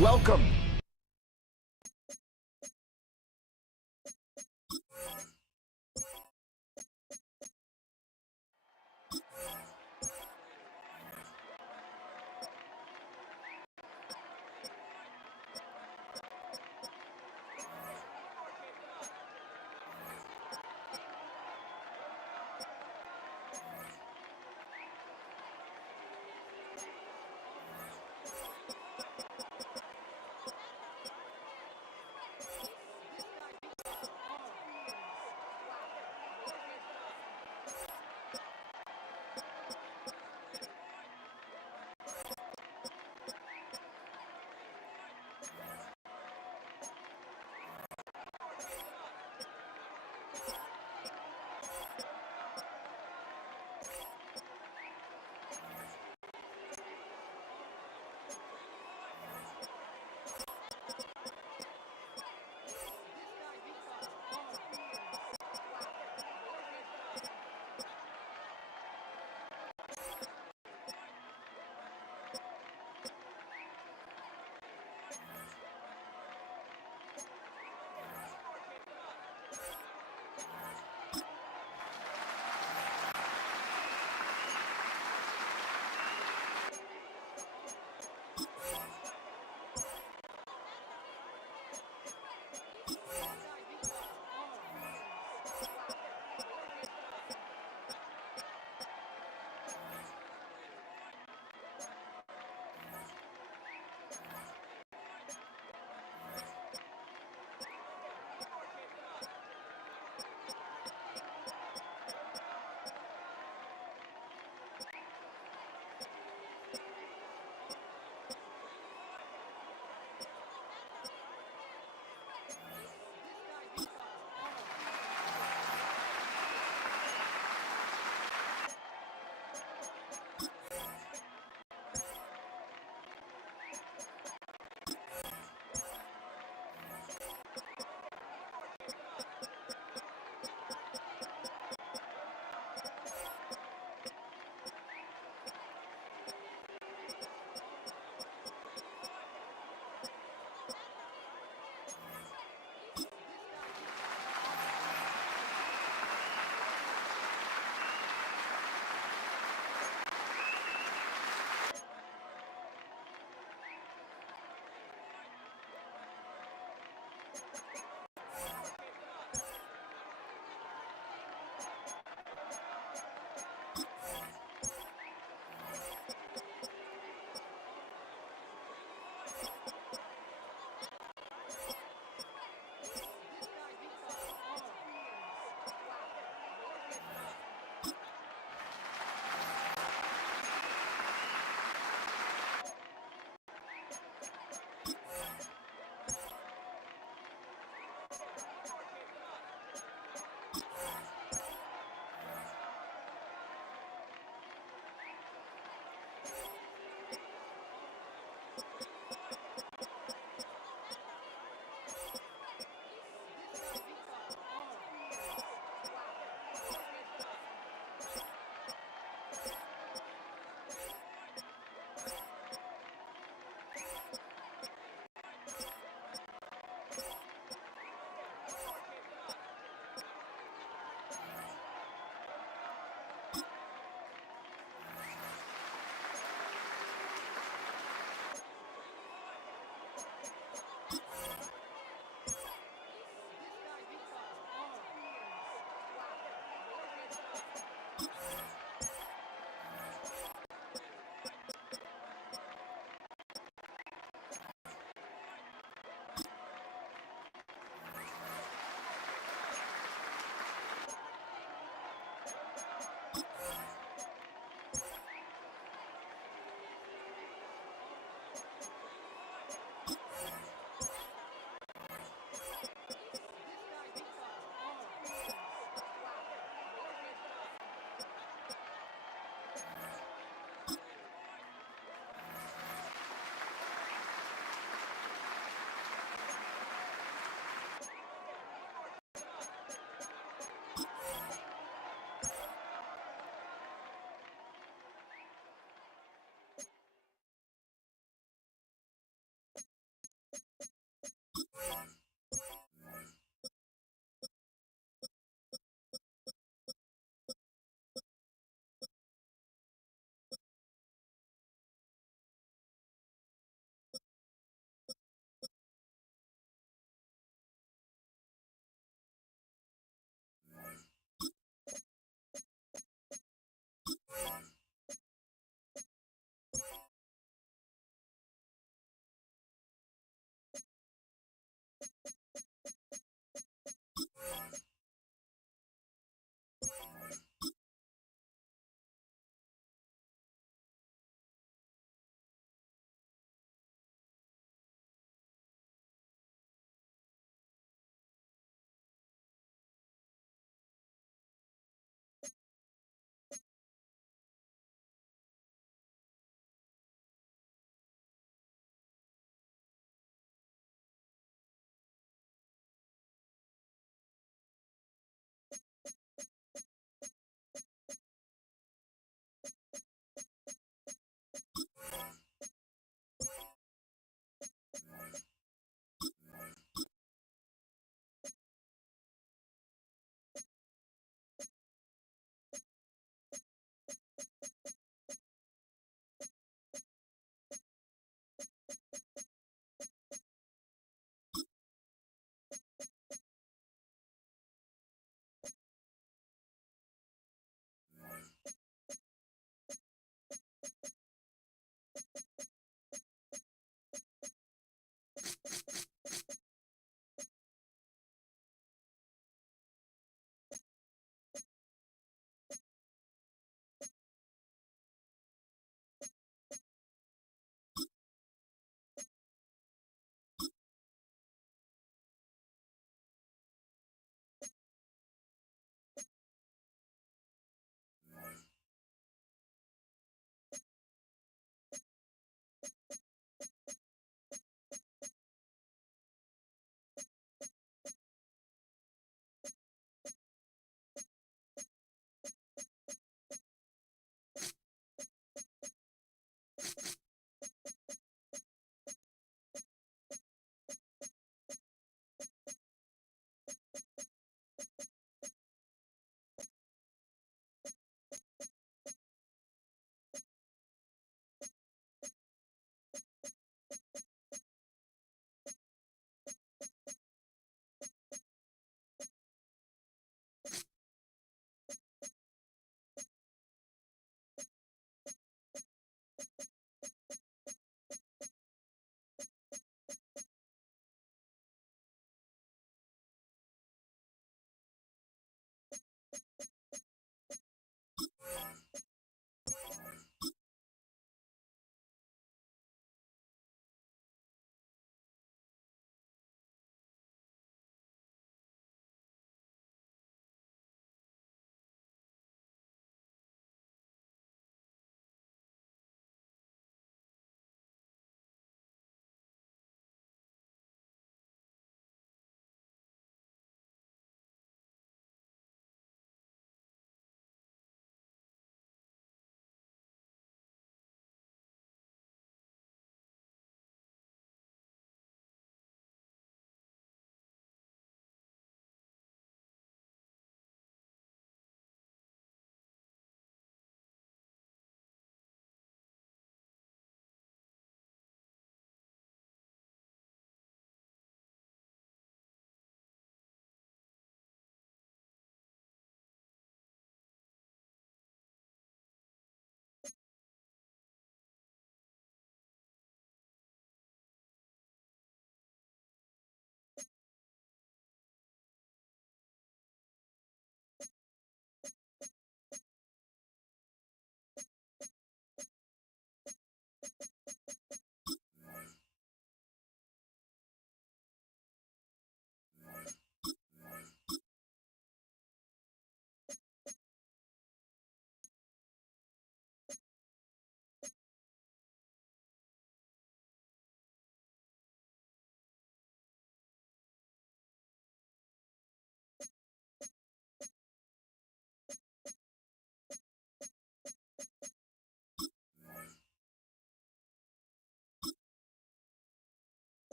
Welcome.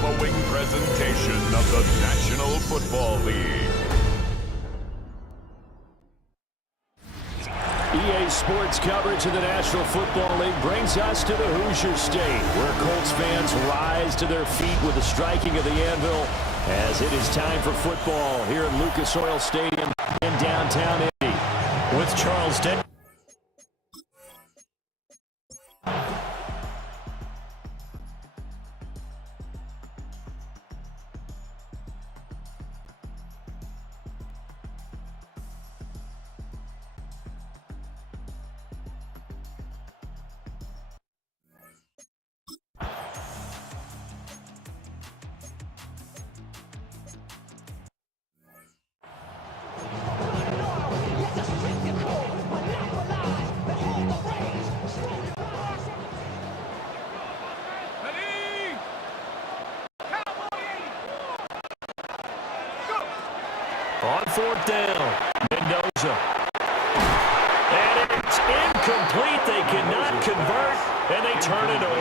following presentation of the National Football League. EA Sports coverage of the National Football League brings us to the Hoosier State, where Colts fans rise to their feet with the striking of the anvil as it is time for football here at Lucas Oil Stadium in downtown Indy. With Charleston. On fourth down, Mendoza. And it's incomplete. They cannot convert, and they turn it over.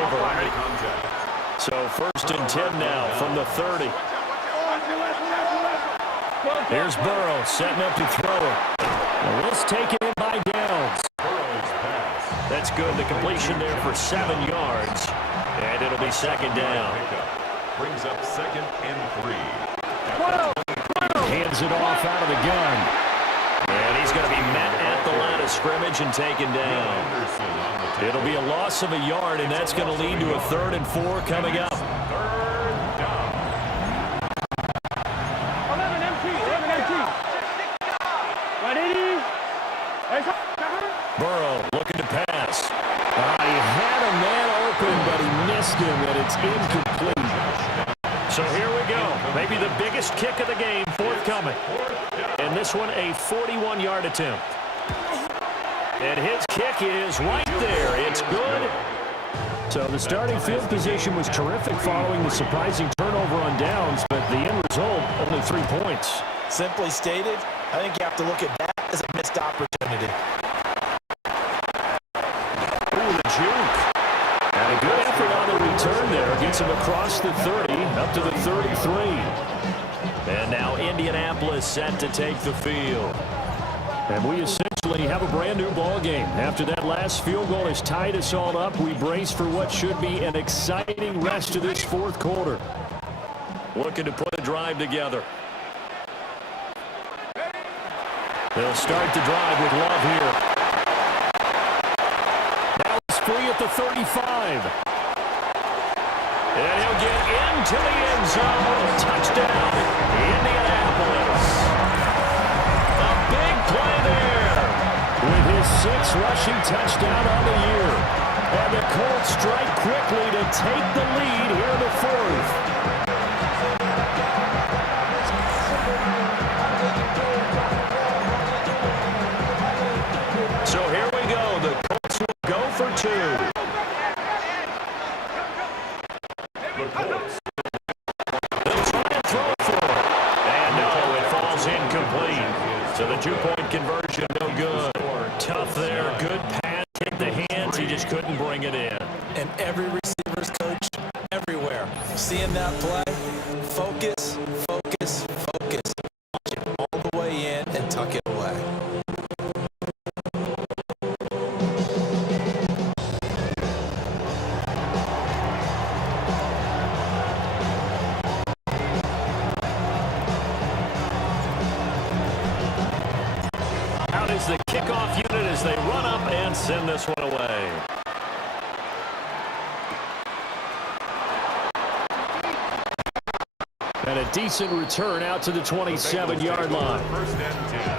So first and 10 now from the 30. Here's Burrow setting up to throw it. And this taken in by Downs. That's good. The completion there for 7 yards. And it'll be second down. Brings up 2nd and 3. Hands it off out of the gun. And he's going to be met at the line of scrimmage and taken down. It'll be a loss of a yard, and that's going to lead to a 3rd and 4 coming up. Burrow looking to pass. He had a man open, but he missed him, and it's incomplete. So here we go. Maybe the biggest kick of the game forthcoming. And this one a 41-yard attempt. And his kick is right there. It's good. So the starting field position was terrific following the surprising turnover on downs, but the end result, only 3 points. Simply stated, I think you have to look at that as a missed opportunity. Ooh, the juke. And a good effort on the return there. Gets him across the 30, up to the 33. And now Indianapolis set to take the field. And we essentially have a brand-new ball game. After that last field goal has tied us all up, we brace for what should be an exciting rest of this fourth quarter. Looking to put a drive together. They'll start the drive with Love here. Now it's free at the 35. And he'll get into the end zone. Touchdown, Indianapolis. A big play there with his 6th rushing touchdown on the year. And the Colts strike quickly to take the lead here in the 4th. So here we go. The Colts will go for 2. They'll try and throw it for him. And no, it falls incomplete. So the 2-point conversion, no good. Tough there, good pass, hit the hands, he just couldn't bring it in. And every receiver's coach, everywhere, seeing that play, focus, focus, focus. Watch it all the way in and tuck it away. Is the kickoff unit as they run up and send this one away. And a decent return out to the 27-yard line.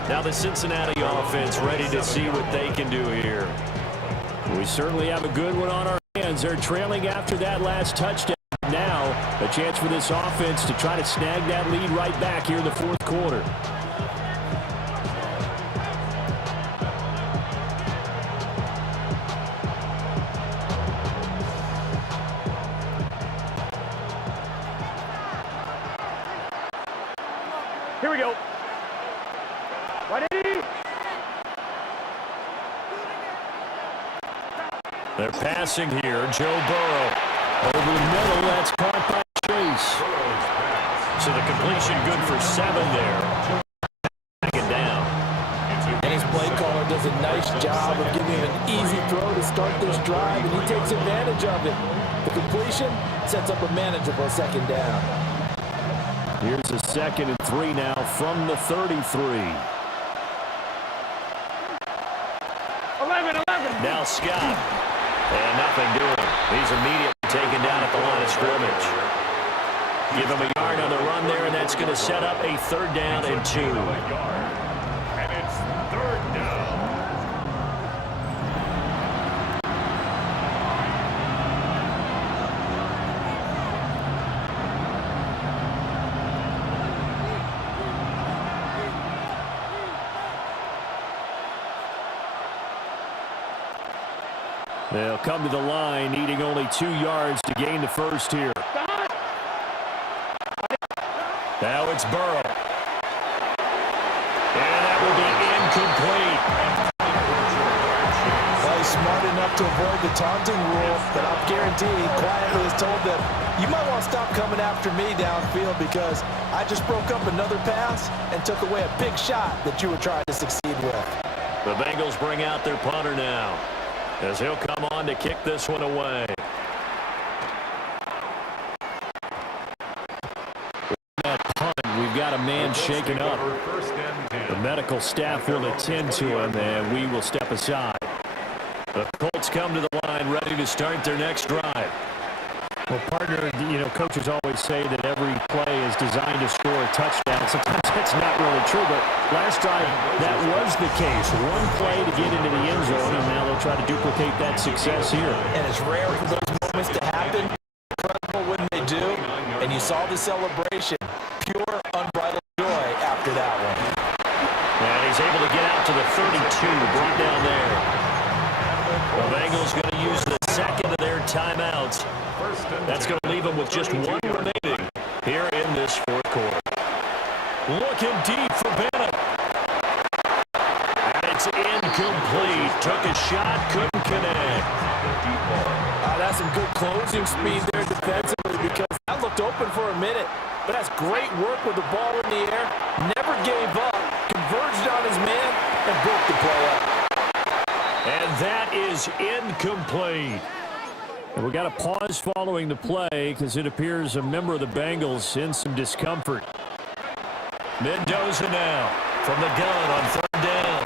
Now the Cincinnati offense ready to see what they can do here. We certainly have a good one on our hands. They're trailing after that last touchdown. Now a chance for this offense to try to snag that lead right back here in the fourth quarter. Here we go. Ready? They're passing here. Joe Burrow over the middle. That's caught by Chase. So the completion good for 7 there. Second down. And his play caller does a nice job of giving him an easy throw to start this drive, and he takes advantage of it. The completion sets up a manageable second down. Here's a 2nd and 3 now from the 33. 11. Now Scott. And nothing doing. He's immediately taken down at the line of scrimmage. Give him a yard on the run there, and that's going to set up a 3rd down and 2. And it's 3rd down. They'll come to the line, needing only 2 yards to gain the first here. Now it's Burrow. And that will be incomplete. Well, he's smart enough to avoid the taunting rule, but I'm guaranteed quietly has told them, you might want to stop coming after me downfield because I just broke up another pass and took away a big shot that you were trying to succeed with. The Bengals bring out their punter now, as he'll come on to kick this one away. That punt, we've got a man shaken up. The medical staff will attend to him, and we will step aside. The Colts come to the line ready to start their next drive. Well, partner, coaches always say that every play is designed to score a touchdown. Sometimes that's not really true, but last drive, that was the case. One play to get into the end zone, and now they'll try to duplicate that success here. And it's rare for those moments to happen. Incredible when they do. And you saw the celebration. Pure, unbridled joy after that one. And he's able to get out to the 32, brought down there. The Bengals going to use the 2nd of their timeouts. That's going to leave them with just 1 remaining here in this 4th quarter. Looking deep for Bennett. And it's incomplete. Took a shot, couldn't connect. That's some good closing speed there defensively because that looked open for a minute. But that's great work with the ball in the air. Never gave up. Converged on his man and broke the play up. And that is incomplete. And we got a pause following the play because it appears a member of the Bengals in some discomfort. Mendoza now from the gun on 3rd down.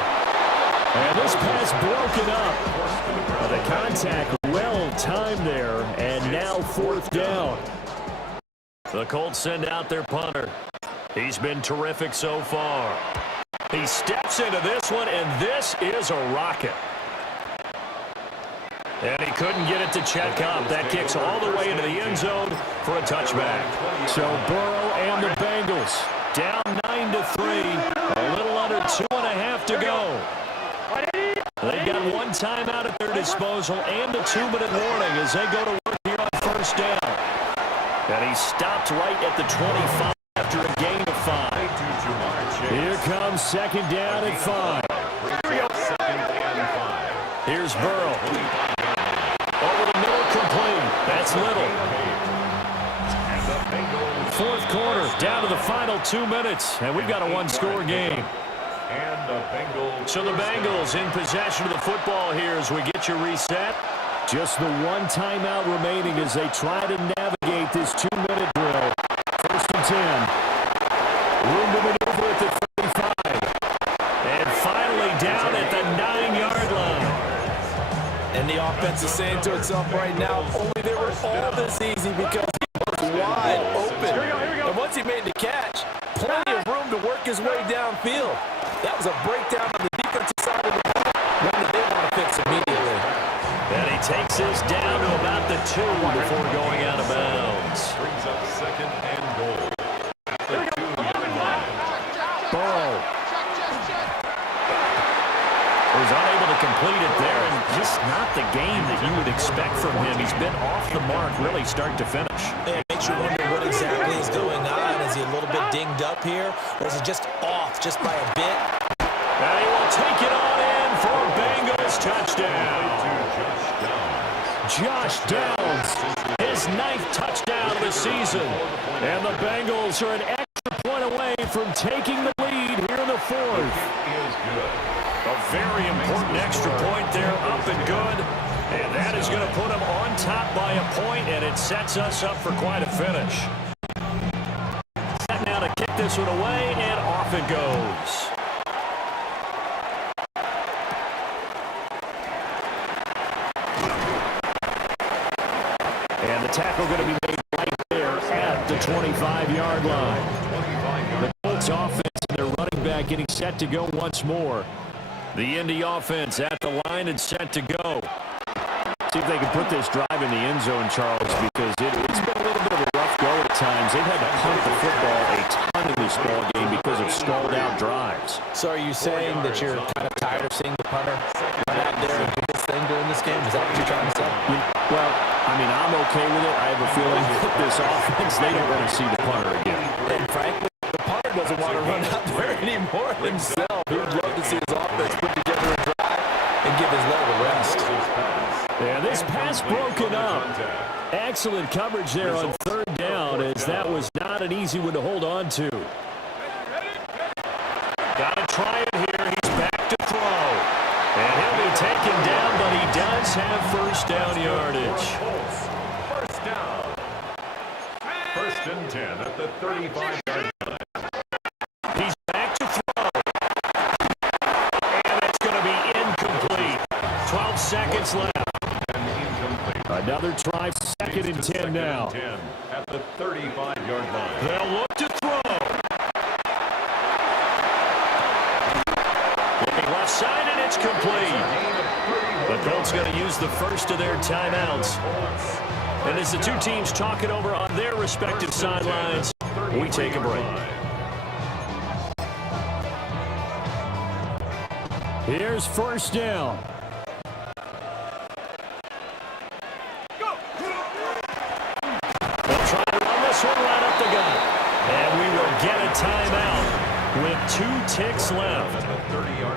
And this pass broken up. The contact well timed there, and now 4th down. The Colts send out their punter. He's been terrific so far. He steps into this one, and this is a rocket. And he couldn't get it to check up. That kicks all the way into the end zone for a touchback. So Burrow and the Bengals down 9-3. A little under 2.5 to go. They've got 1 timeout at their disposal and a 2-minute warning as they go to work here on 1st down. And he stopped right at the 25 after a gain of 5. Here comes 2nd down and 5. Here's Burrow. Over the middle, complete. That's Little. 4th quarter, down to the final 2 minutes, and we've got a 1-score game. So the Bengals in possession of the football here as we get you reset. Just the 1 timeout remaining as they try to navigate this 2-minute drill. 1st and 10. Room to maneuver at the 35. And finally down at the 9-yard line. And the offense is saying to itself right now, only they were all this easy because he was wide open. And once he made the catch, plenty of room to work his way downfield. That was a breakdown on the defensive side of the ball, one that they want to fix immediately. And he takes this down to about the 2 before going out of bounds. Brings up 2nd and goal. The 2-yard line. Burrow was unable to complete it there, and just not the game that you would expect from him. He's been off the mark really start to finish. It makes you wonder what exactly is going on. Is he a little bit dinged up here, or is he just off just by a bit? And he will take it on in for a Bengals touchdown. Josh Downs, his his 9th touchdown of the season. And the Bengals are an extra point away from taking the lead here in the 4th. A very important extra point there, up and good. And that is going to put them on top by a point, and it sets us up for quite a finish. Set now to kick this one away, and off it goes. And the tackle going to be made right there at the 25-yard line. The Colts offense and their running back getting set to go once more. The Indy offense at the line and set to go. See if they can put this drive in the end zone, Charles, because it's been a little bit of a rough go at times. They've had to punt the football a ton in this ball game because of stalled-out drives. So are you saying that you're kind of tired of seeing the punter run out there and do this thing during this game? Is that what you're trying to say? Well, I mean, I'm okay with it. I have a feeling that this offense, they don't want to see the punter again. And frankly, the punter doesn't want to run out there anymore himself. He would love to see his offense put together a drive and give his leg a rest. And this pass broken up. Excellent coverage there on 3rd down, as that was not an easy one to hold on to. Got to try it here. He's back to throw. And he'll be taken down, but he does have 1st down yardage. First down. 1st and 10 at the 35-yard line. He's back to throw. And it's going to be incomplete. 12 seconds left. Another try, 2nd and 10 now. At the 35-yard line. They'll look to throw. Looking left side, and it's complete. The Colts going to use the first of their timeouts. And as the two teams talk it over on their respective sidelines, we take a break. Here's 1st down. Right up the gut. And we will get a timeout with 2 ticks left.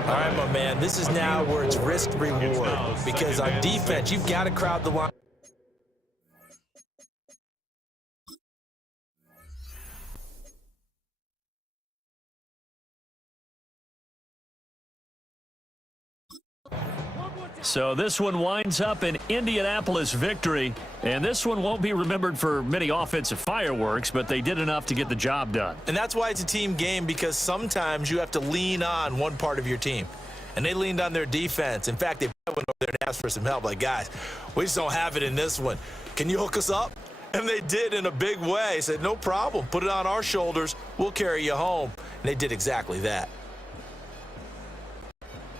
All right, my man, this is now where it's risk-reward. Because on defense, you've got to crowd the line. So this one winds up an Indianapolis victory, and this one won't be remembered for many offensive fireworks, but they did enough to get the job done. And that's why it's a team game, because sometimes you have to lean on one part of your team. And they leaned on their defense. In fact, they went over there and asked for some help. Like, guys, we just don't have it in this one. Can you hook us up? And they did in a big way. Said, no problem. Put it on our shoulders. We'll carry you home. And they did exactly that.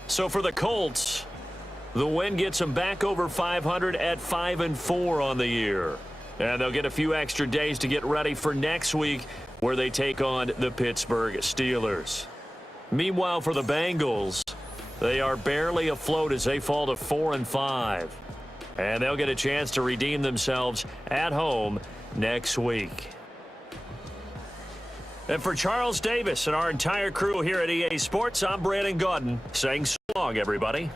So for the Colts, the win gets them back over 500 at 5-4 on the year. And they'll get a few extra days to get ready for next week, where they take on the Pittsburgh Steelers. Meanwhile, for the Bengals, they are barely afloat as they fall to 4-5. And they'll get a chance to redeem themselves at home next week. And for Charles Davis and our entire crew here at EA Sports, I'm Brandon Gaudin saying so long, everybody.